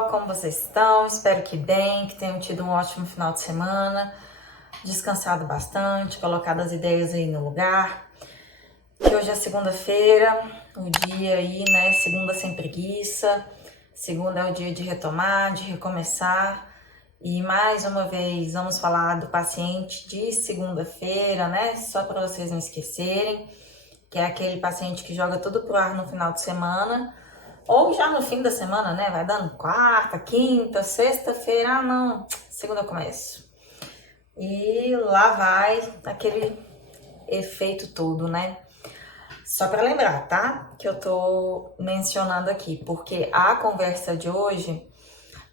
pessoal, como vocês estão? Espero que bem, que tenham tido um ótimo final de semana, descansado bastante, colocado as ideias aí no lugar. Que hoje é segunda-feira, o dia aí, né? Segunda sem preguiça, segunda é o dia de retomar, de recomeçar. E mais uma vez vamos falar do paciente de segunda-feira, né? Só para vocês não esquecerem, que é aquele paciente que joga tudo pro ar no final de semana. Ou já no fim da semana, né? Vai dando quarta, quinta, sexta-feira, ah não, segunda eu começo. E lá vai aquele efeito todo, né? Só para lembrar, tá? Que eu tô mencionando aqui, porque a conversa de hoje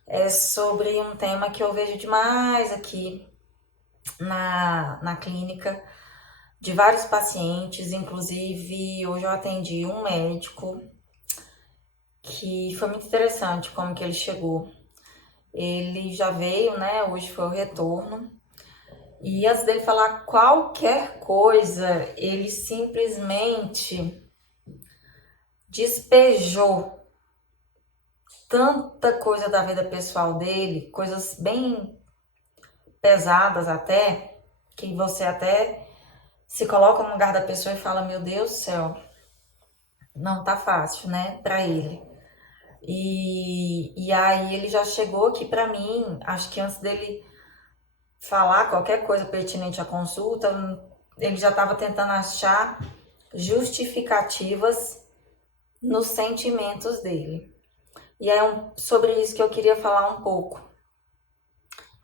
é sobre um tema que eu vejo demais aqui na clínica, de vários pacientes, inclusive hoje eu atendi um médico que foi muito interessante como que ele chegou. Ele já veio, né? Hoje foi o retorno. E antes dele falar qualquer coisa, ele simplesmente despejou tanta coisa da vida pessoal dele, coisas bem pesadas até, que você até se coloca no lugar da pessoa e fala, meu Deus do céu, não tá fácil, né, pra ele. E aí ele já chegou aqui pra mim, acho que antes dele falar qualquer coisa pertinente à consulta, ele já estava tentando achar justificativas nos sentimentos dele. E é sobre isso que eu queria falar um pouco.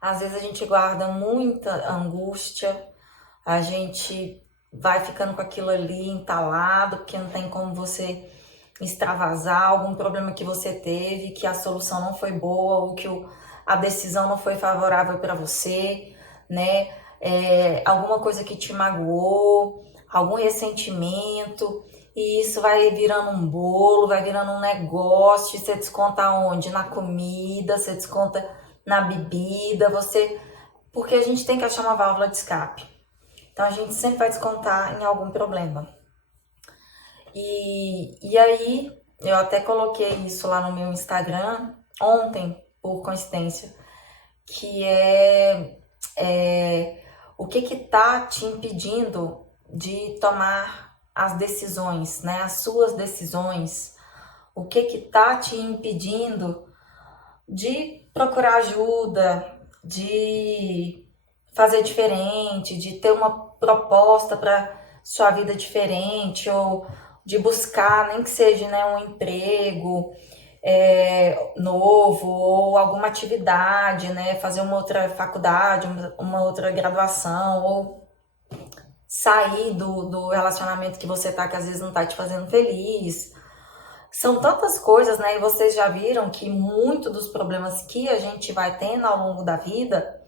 Às vezes a gente guarda muita angústia, a gente vai ficando com aquilo ali entalado, porque não tem como você extravasar algum problema que você teve, que a solução não foi boa, ou que a decisão não foi favorável para você, né? Alguma coisa que te magoou, algum ressentimento, e isso vai virando um bolo, vai virando um negócio, você desconta onde? Na comida, você desconta na bebida, porque a gente tem que achar uma válvula de escape. Então a gente sempre vai descontar em algum problema. E aí, eu até coloquei isso lá no meu Instagram ontem, por coincidência, que é o que tá te impedindo de tomar as decisões, né? As suas decisões. O que tá te impedindo de procurar ajuda, de fazer diferente, de ter uma proposta para sua vida diferente, ou de buscar, nem que seja, né, um emprego novo, ou alguma atividade, né, fazer uma outra faculdade, uma outra graduação, ou sair do relacionamento que você tá, que às vezes não tá te fazendo feliz. São tantas coisas, né? E vocês já viram que muito dos problemas que a gente vai tendo ao longo da vida,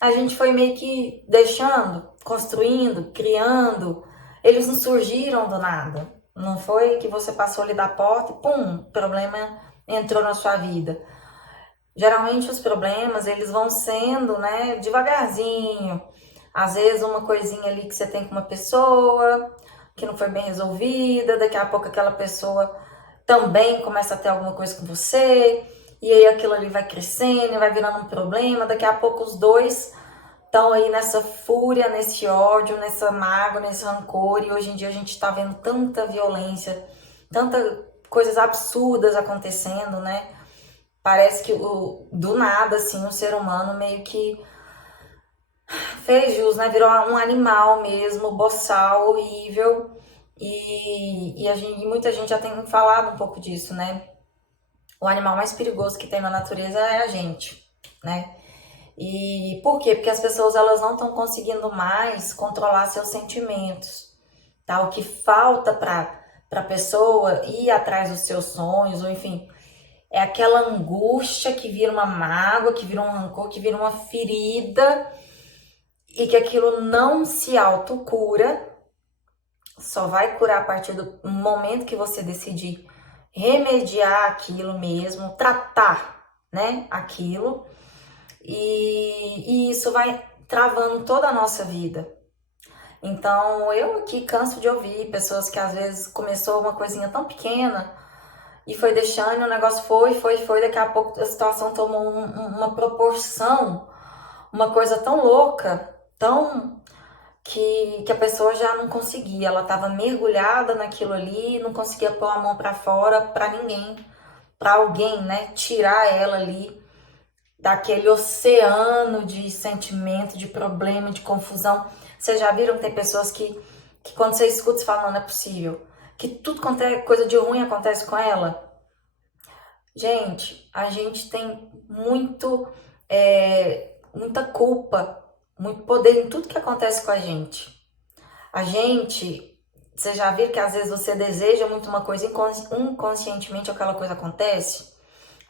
a gente foi meio que deixando, construindo, criando. Eles não surgiram do nada. Não foi que você passou ali da porta e pum, o problema entrou na sua vida. Geralmente os problemas, eles vão sendo, né, devagarzinho. Às vezes uma coisinha ali que você tem com uma pessoa que não foi bem resolvida, daqui a pouco aquela pessoa também começa a ter alguma coisa com você, e aí aquilo ali vai crescendo, vai virando um problema, daqui a pouco os dois estão aí nessa fúria, nesse ódio, nessa mágoa, nesse rancor, e hoje em dia a gente tá vendo tanta violência, tanta coisas absurdas acontecendo, né? Parece que do nada, assim, o ser humano meio que fez jus, né? Virou um animal mesmo, boçal, horrível. E muita gente já tem falado um pouco disso, né? O animal mais perigoso que tem na natureza é a gente, né? E por quê? Porque as pessoas elas não estão conseguindo mais controlar seus sentimentos, tá? O que falta para a pessoa ir atrás dos seus sonhos, ou enfim, é aquela angústia que vira uma mágoa, que vira um rancor, que vira uma ferida, e que aquilo não se autocura, só vai curar a partir do momento que você decidir remediar aquilo mesmo, tratar, né, aquilo, e isso vai travando toda a nossa vida. Então, eu aqui canso de ouvir pessoas que às vezes começou uma coisinha tão pequena e foi deixando, e o negócio foi, daqui a pouco a situação tomou uma proporção, uma coisa tão louca, tão que a pessoa já não conseguia, ela estava mergulhada naquilo ali, não conseguia pôr a mão para fora para ninguém, para alguém, né, tirar ela ali daquele oceano de sentimento, de problema, de confusão. Vocês já viram que tem pessoas que quando você escuta, você fala, não é possível, que tudo quanto é coisa de ruim acontece com ela? Gente, a gente tem muita culpa, muito poder em tudo que acontece com a gente. A gente, você já viu que às vezes você deseja muito uma coisa inconscientemente aquela coisa acontece?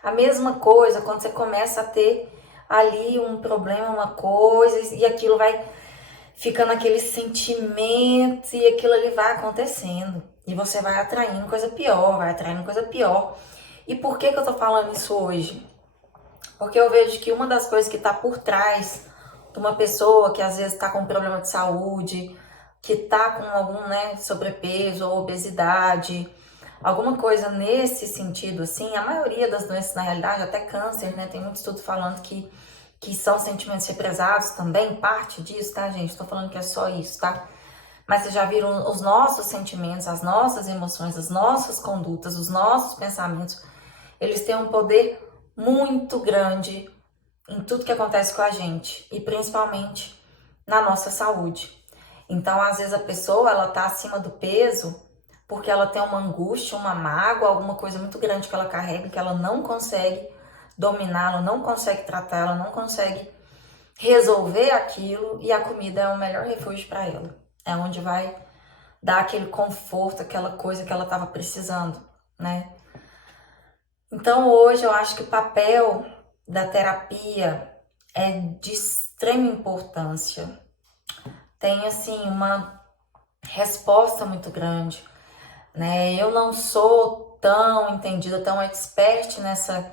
A mesma coisa quando você começa a ter ali um problema, uma coisa, e aquilo vai ficando aquele sentimento e aquilo ali vai acontecendo. E você vai atraindo coisa pior, vai atraindo coisa pior. E por que eu tô falando isso hoje? Porque eu vejo que uma das coisas que tá por trás de uma pessoa que às vezes tá com um problema de saúde, que tá com algum, né, sobrepeso ou obesidade, alguma coisa nesse sentido, assim, a maioria das doenças, na realidade, até câncer, né, tem muito estudo falando que são sentimentos represados também, parte disso, tá, gente? Tô falando que é só isso, tá? Mas vocês já viram os nossos sentimentos, as nossas emoções, as nossas condutas, os nossos pensamentos, eles têm um poder muito grande em tudo que acontece com a gente e principalmente na nossa saúde. Então, às vezes a pessoa ela tá acima do peso porque ela tem uma angústia, uma mágoa, alguma coisa muito grande que ela carrega que ela não consegue dominar, ela não consegue tratar, ela não consegue resolver aquilo e a comida é o melhor refúgio para ela. É onde vai dar aquele conforto, aquela coisa que ela estava precisando, né? Então hoje eu acho que o papel da terapia é de extrema importância. Tem assim uma resposta muito grande, né? Eu não sou tão entendida, tão expert nessa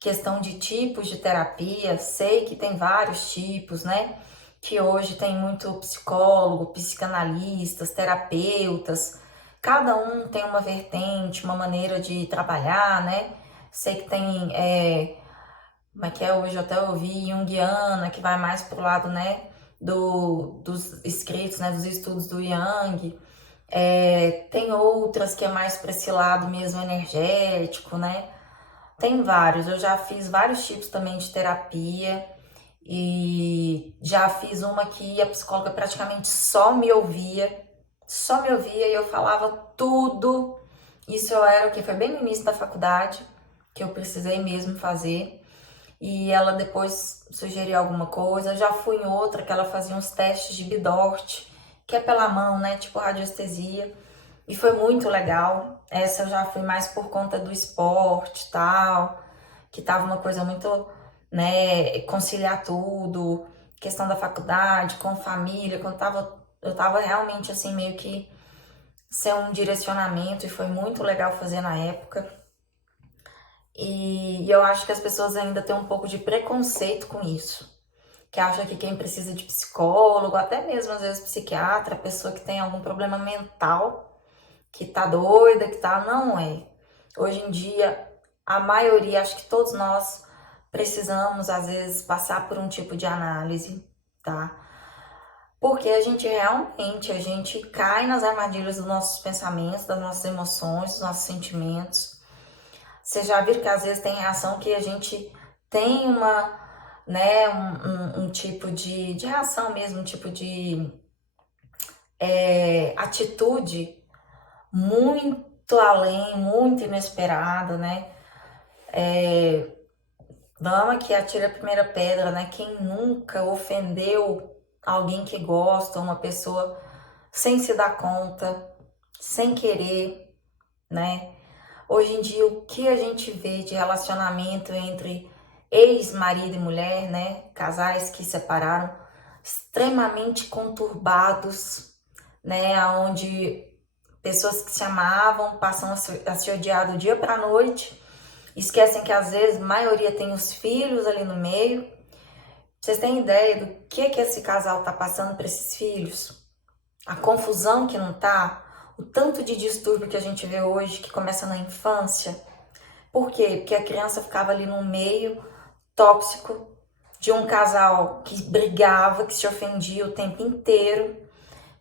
questão de tipos de terapia, sei que tem vários tipos, né? Que hoje tem muito psicólogo, psicanalistas, terapeutas, cada um tem uma vertente, uma maneira de trabalhar, né? Sei que tem, como é que é hoje, eu até ouvi Jungiana, que vai mais pro lado, né, dos escritos, né, dos estudos do Jung. Tem outras que é mais para esse lado mesmo energético, né? Tem vários, eu já fiz vários tipos também de terapia e já fiz uma que a psicóloga praticamente só me ouvia e eu falava tudo. Isso eu era o que foi bem no início da faculdade, que eu precisei mesmo fazer. E ela depois sugeriu alguma coisa. Eu já fui em outra que ela fazia uns testes de Bidort, que é pela mão, né? Tipo radiestesia. E foi muito legal. Essa eu já fui mais por conta do esporte e tal, que tava uma coisa muito, né, conciliar tudo, questão da faculdade, com família, eu tava realmente assim, meio que sem um direcionamento, e foi muito legal fazer na época. E eu acho que as pessoas ainda têm um pouco de preconceito com isso. Que acha que quem precisa de psicólogo, até mesmo às vezes psiquiatra, pessoa que tem algum problema mental, que tá doida, que tá. Não é. Hoje em dia, a maioria, acho que todos nós precisamos, às vezes, passar por um tipo de análise, tá? Porque a gente cai nas armadilhas dos nossos pensamentos, das nossas emoções, dos nossos sentimentos. Você já viu que às vezes tem reação que a gente tem né, um tipo de reação mesmo, um tipo de atitude muito além, muito inesperada, né? Vamos que atira a primeira pedra, né? Quem nunca ofendeu alguém que gosta, uma pessoa sem se dar conta, sem querer, né? Hoje em dia, o que a gente vê de relacionamento entre ex-marido e mulher, né? Casais que separaram, extremamente conturbados, né? Onde pessoas que se amavam passam a se odiar do dia para a noite, esquecem que às vezes a maioria tem os filhos ali no meio. Vocês têm ideia do que esse casal tá passando para esses filhos? A confusão que não tá? O tanto de distúrbio que a gente vê hoje que começa na infância? Por quê? Porque a criança ficava ali no meio tóxico de um casal que brigava, que se ofendia o tempo inteiro,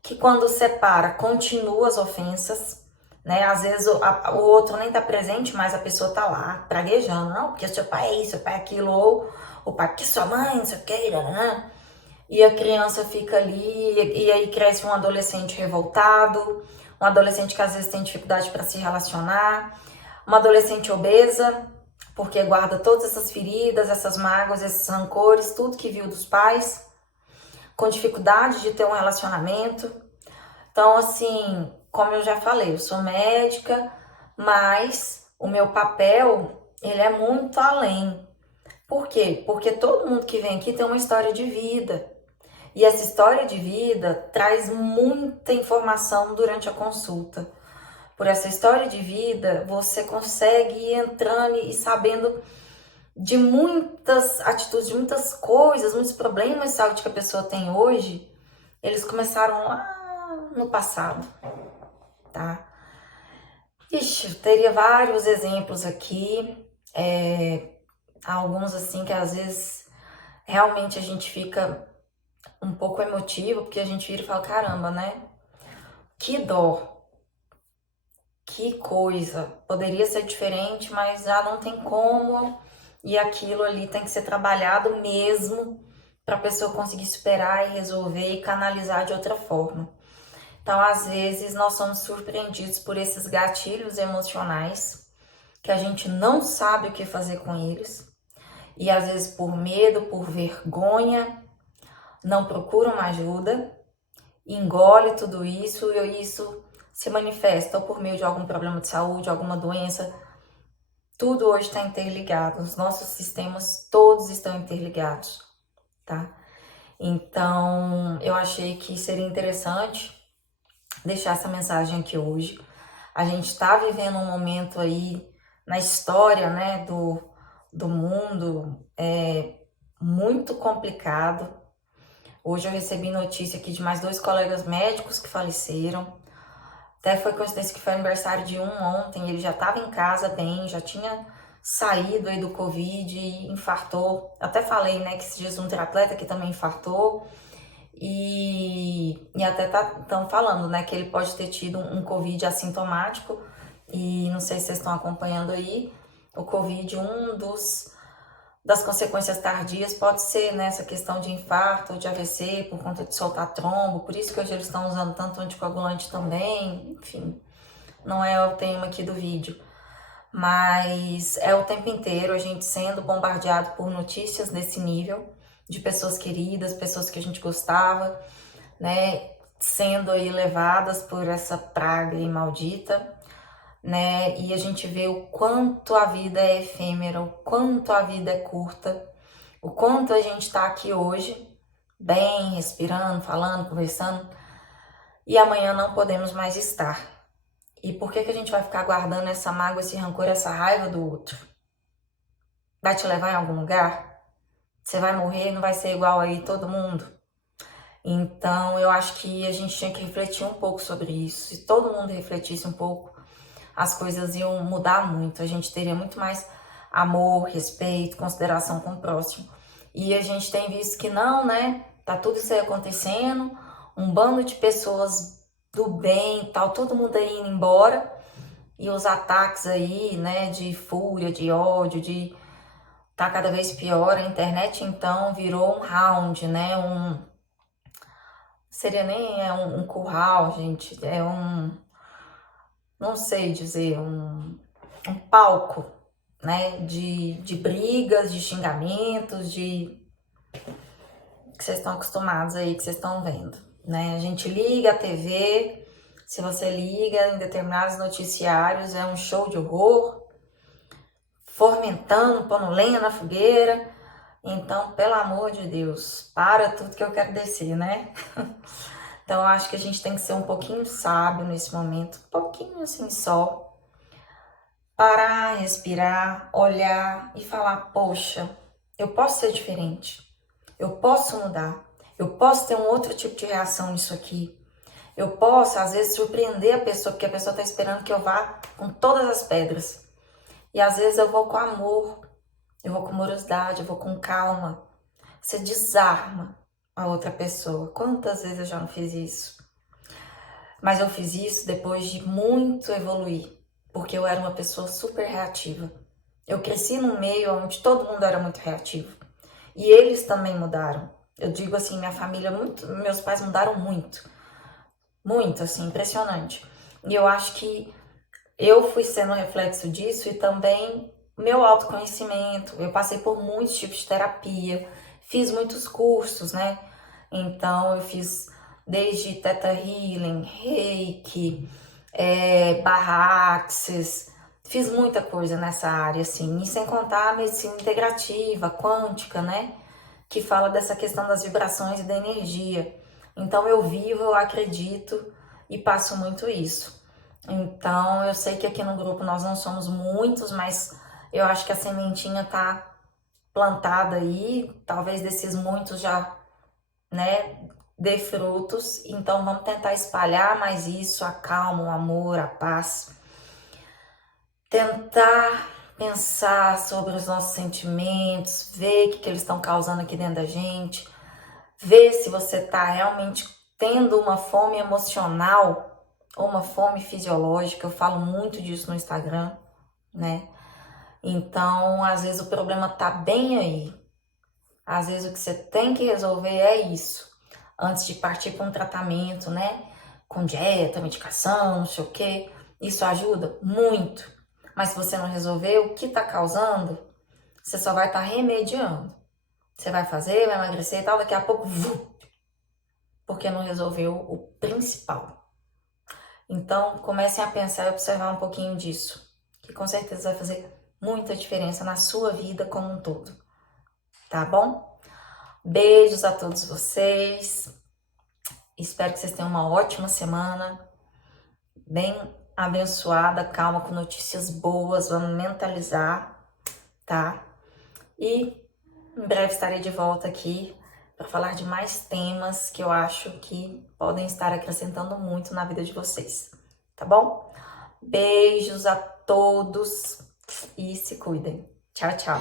que quando separa continua as ofensas, né? Às vezes o outro nem tá presente, mas a pessoa tá lá praguejando, não, porque seu pai é isso, seu pai é aquilo, ou o pai que sua mãe, não sei o que, né? E a criança fica ali, e aí cresce um adolescente revoltado, um adolescente que às vezes tem dificuldade para se relacionar, uma adolescente obesa, porque guarda todas essas feridas, essas mágoas, esses rancores, tudo que viu dos pais, com dificuldade de ter um relacionamento. Então, assim, como eu já falei, eu sou médica, mas o meu papel, ele é muito além. Por quê? Porque todo mundo que vem aqui tem uma história de vida. E essa história de vida traz muita informação durante a consulta. Por essa história de vida, você consegue ir entrando e sabendo de muitas atitudes, de muitas coisas, muitos problemas de saúde que a pessoa tem hoje, eles começaram lá no passado, tá? Ixi, eu teria vários exemplos aqui, alguns assim que às vezes realmente a gente fica um pouco emotivo, porque a gente vira e fala, caramba, né? Que dó, que coisa, poderia ser diferente, mas já não tem como, e aquilo ali tem que ser trabalhado mesmo para a pessoa conseguir superar e resolver e canalizar de outra forma. Então, às vezes, nós somos surpreendidos por esses gatilhos emocionais que a gente não sabe o que fazer com eles, e às vezes por medo, por vergonha, não procura uma ajuda, engole tudo isso e isso se manifesta ou por meio de algum problema de saúde, alguma doença. Tudo hoje está interligado, os nossos sistemas todos estão interligados, tá? Então, eu achei que seria interessante deixar essa mensagem aqui hoje. A gente está vivendo um momento aí na história, né, do mundo muito complicado. Hoje eu recebi notícia aqui de mais 2 colegas médicos que faleceram. Até foi coincidência que foi aniversário de um ontem, ele já estava em casa bem, já tinha saído aí do Covid e infartou. Até falei, né, que esses dias um triatleta que também infartou. E até estão falando, né, que ele pode ter tido um Covid assintomático. E não sei se vocês estão acompanhando aí, o Covid, das consequências tardias pode ser, né, essa questão de infarto, de AVC, por conta de soltar trombo, por isso que hoje eles estão usando tanto anticoagulante também, enfim, não é o tema aqui do vídeo. Mas é o tempo inteiro a gente sendo bombardeado por notícias desse nível, de pessoas queridas, pessoas que a gente gostava, né, sendo aí levadas por essa praga aí maldita, né, e a gente vê o quanto a vida é efêmera, o quanto a vida é curta, o quanto a gente tá aqui hoje, bem, respirando, falando, conversando, e amanhã não podemos mais estar. E por que a gente vai ficar guardando essa mágoa, esse rancor, essa raiva do outro? Vai te levar em algum lugar? Você vai morrer, não vai ser igual aí todo mundo? Então, eu acho que a gente tinha que refletir um pouco sobre isso. Se todo mundo refletisse um pouco, as coisas iam mudar muito. A gente teria muito mais amor, respeito, consideração com o próximo. E a gente tem visto que não, né? Tá tudo isso aí acontecendo, um bando de pessoas do bem e tal, todo mundo aí indo embora. E os ataques aí, né, de fúria, de ódio, de tá cada vez pior. A internet, então, virou um round, né, seria nem um curral, gente, não sei dizer, um palco, né, de brigas, de xingamentos, que vocês estão acostumados aí, que vocês estão vendo, né? A gente liga a TV, se você liga em determinados noticiários, é um show de horror, fomentando, pondo lenha na fogueira. Então, pelo amor de Deus, para tudo que eu quero descer, né? Então, eu acho que a gente tem que ser um pouquinho sábio nesse momento, um pouquinho assim só. Parar, respirar, olhar e falar, poxa, eu posso ser diferente, eu posso mudar, eu posso ter um outro tipo de reação nisso aqui. Eu posso, às vezes, surpreender a pessoa, porque a pessoa está esperando que eu vá com todas as pedras. E às vezes eu vou com amor, eu vou com amorosidade, eu vou com calma. Você desarma a outra pessoa. Quantas vezes eu já não fiz isso? Mas eu fiz isso depois de muito evoluir, porque eu era uma pessoa super reativa. Eu cresci num meio onde todo mundo era muito reativo. E eles também mudaram. Eu digo assim, minha família, meus pais mudaram muito. Muito, assim, impressionante. E eu acho que eu fui sendo um reflexo disso e também meu autoconhecimento. Eu passei por muitos tipos de terapia, fiz muitos cursos, né? Então eu fiz desde Theta Healing, Reiki, Barra Access, fiz muita coisa nessa área, assim, e sem contar a medicina integrativa, quântica, né? Que fala dessa questão das vibrações e da energia. Então eu vivo, eu acredito e passo muito isso. Então eu sei que aqui no grupo nós não somos muitos, mas eu acho que a sementinha tá plantada aí, talvez desses muitos já, né, dê frutos. Então vamos tentar espalhar mais isso, a calma, o amor, a paz. Tentar pensar sobre os nossos sentimentos, ver o que eles estão causando aqui dentro da gente, ver se você está realmente tendo uma fome emocional ou uma fome fisiológica. Eu falo muito disso no Instagram, né? Então, às vezes o problema tá bem aí. Às vezes o que você tem que resolver é isso, antes de partir para um tratamento, né? Com dieta, medicação, não sei o quê. Isso ajuda muito. Mas se você não resolver o que tá causando, você só vai estar remediando. Você vai fazer, vai emagrecer e tal, daqui a pouco, porque não resolveu o principal. Então, comecem a pensar e observar um pouquinho disso, que com certeza vai fazer muita diferença na sua vida como um todo, tá bom? Beijos a todos vocês. Espero que vocês tenham uma ótima semana, bem abençoada, calma, com notícias boas. Vamos mentalizar, tá? E em breve estarei de volta aqui para falar de mais temas que eu acho que podem estar acrescentando muito na vida de vocês, tá bom? Beijos a todos e se cuidem. Tchau, tchau.